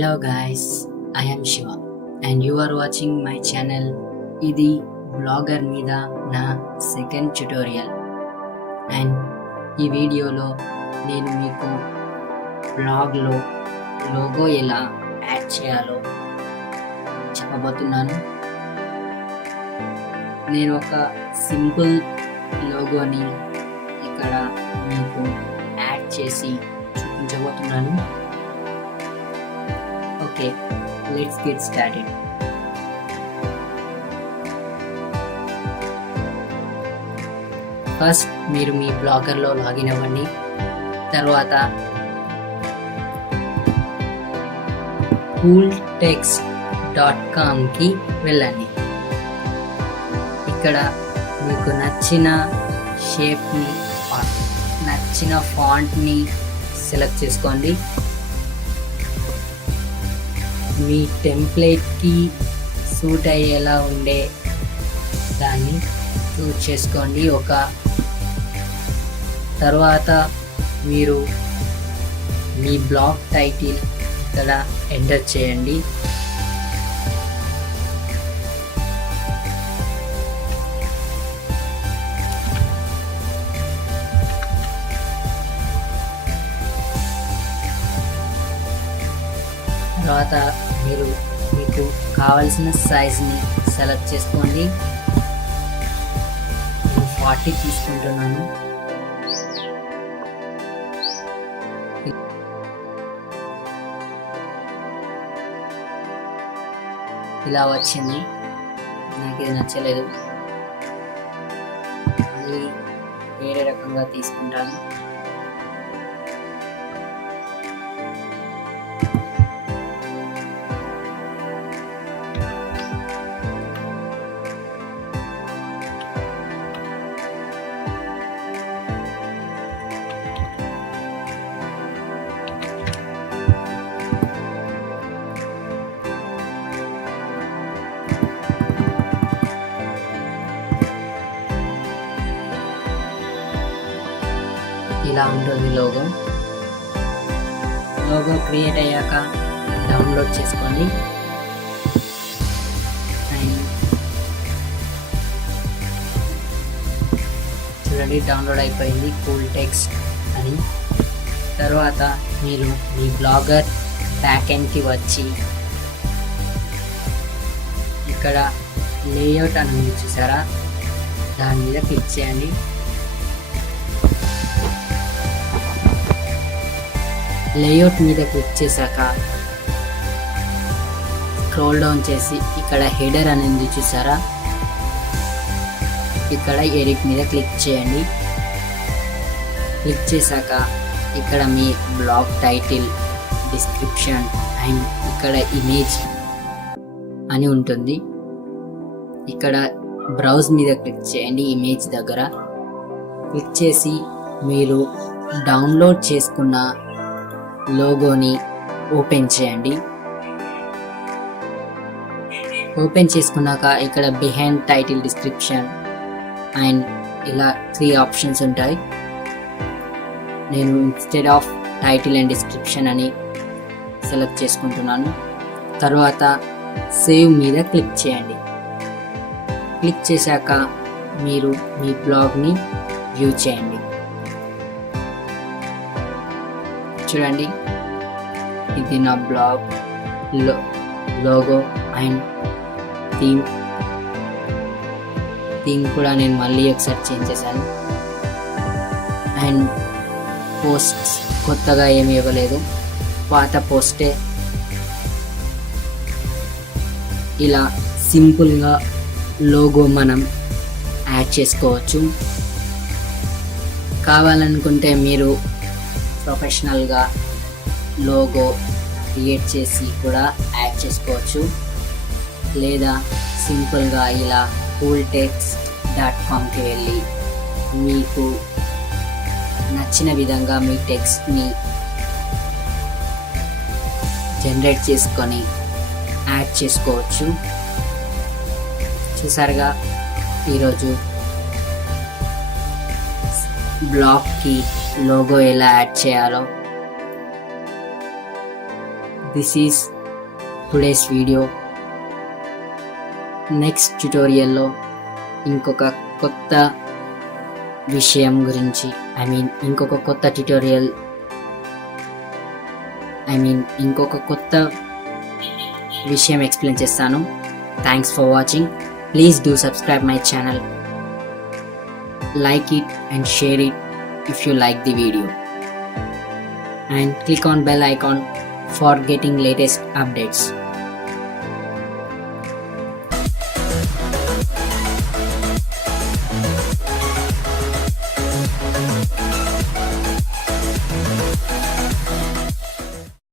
Hello guys, I am Shiva and you are watching my channel. ఇది blogger మీద నా second tutorial and ఈ వీడియోలో నేను మీకు బ్లాగ్లో లోగో ఎలా యాడ్ చేయాలో చెప్పబోతున్నాను. నేను ఒక సింపుల్ లోగోని ఇక్కడ మీకు యాడ్ చేసి చూపించబోతున్నాను. Okay, let's get started. First మీరు మీ బ్లాగర్లో లాగిన్ అవ్వండి. తర్వాత cooltext.comకి వెళ్ళండి. ఇక్కడ మీకు నచ్చిన షేప్ని, నచ్చిన ఫాంట్ని సెలెక్ట్ చేసుకోండి. మీ టెంప్లేట్కి సూట్ అయ్యేలా ఉండే దాన్ని చూస్ చేసుకోండి. తర్వాత మీరు మీ బ్లాగ్ టైటిల్ ఇక్కడ ఎంటర్ చేయండి. తర్వాత మీరు మీకు కావలసిన సైజ్ని సెలెక్ట్ చేసుకోండి. నేను 40 తీసుకుంటున్నాను. ఇలా వచ్చింది, నాకు ఇది నచ్చలేదు, మళ్ళీ వేరే రకంగా తీసుకుంటాను. ఇలా ఉంటుంది లోగో క్రియేట్ అయ్యాక డౌన్లోడ్ చేసుకోండి. చూడండి, డౌన్లోడ్ అయిపోయింది కూల్ టెక్స్ట్ అని. తర్వాత మీరు మీ బ్లాగర్ బ్యాక్ ఎండ్కి వచ్చి ఇక్కడ లేఅవుట్ అని ఉంది చూసారా, దాని మీద క్లిక్ చేయండి. లేఅవుట్ మీద క్లిక్ చేశాక స్క్రోల్ డౌన్ చేసి ఇక్కడ హెడర్ అనేది చూసారా, ఇక్కడ ఎడిట్ మీద క్లిక్ చేయండి. క్లిక్ చేశాక ఇక్కడ మీ బ్లాగ్ టైటిల్, డిస్క్రిప్షన్ అండ్ ఇక్కడ ఇమేజ్ అని ఉంటుంది. ఇక్కడ బ్రౌజ్ మీద క్లిక్ చేయండి. ఇమేజ్ దగ్గర క్లిక్ చేసి మీరు డౌన్లోడ్ చేసుకున్న లోగోని ఓపెన్ చేయండి. ఓపెన్ చేసుకున్నాక ఇక్కడ బిహైండ్ టైటిల్, డిస్క్రిప్షన్ అండ్ ఇలా 3 ఆప్షన్స్ ఉంటాయి. నేను instead of title and description అని సెలెక్ట్ చేసుకుంటున్నాను. తర్వాత సేవ్ మీద క్లిక్ చేయండి. క్లిక్ చేశాక మీరు మీ బ్లాగ్ని వ్యూ చేయండి. చూడండి, ఇది నా బ్లాగ్ లోగో అండ్ థీమ్ కూడా నేను మళ్ళీ ఒకసారి చేంజ్ చేశాను. అండ్ పోస్ట్స్ కొత్తగా ఏమి ఇవ్వలేదు, పాత పోస్టే. ఇలా సింపుల్గా లోగో మనం యాడ్ చేసుకోవచ్చు. కావాలనుకుంటే మీరు ప్రొఫెషనల్గా లోగో క్రియేట్ చేసి కూడా యాడ్ చేసుకోవచ్చు, లేదా సింపుల్గా ఇలా cooltext.comకి వెళ్ళి మీకు నచ్చిన విధంగా మీ టెక్స్ట్ని జనరేట్ చేసుకొని యాడ్ చేసుకోవచ్చు. చూసారుగా, ఈరోజు బ్లాగ్కి లోగో ఎలా యాడ్ చేయాలో this is today's video. Next ట్యుటోరియల్లో ఇంకొక కొత్త విషయం గురించి ఇంకొక కొత్త ట్యుటోరియల్ ఇంకొక కొత్త విషయం ఎక్స్ప్లెయిన్ చేస్తాను. Thanks for watching. Please do subscribe my channel, like it and share it if you like the video, and click on bell icon for getting latest updates.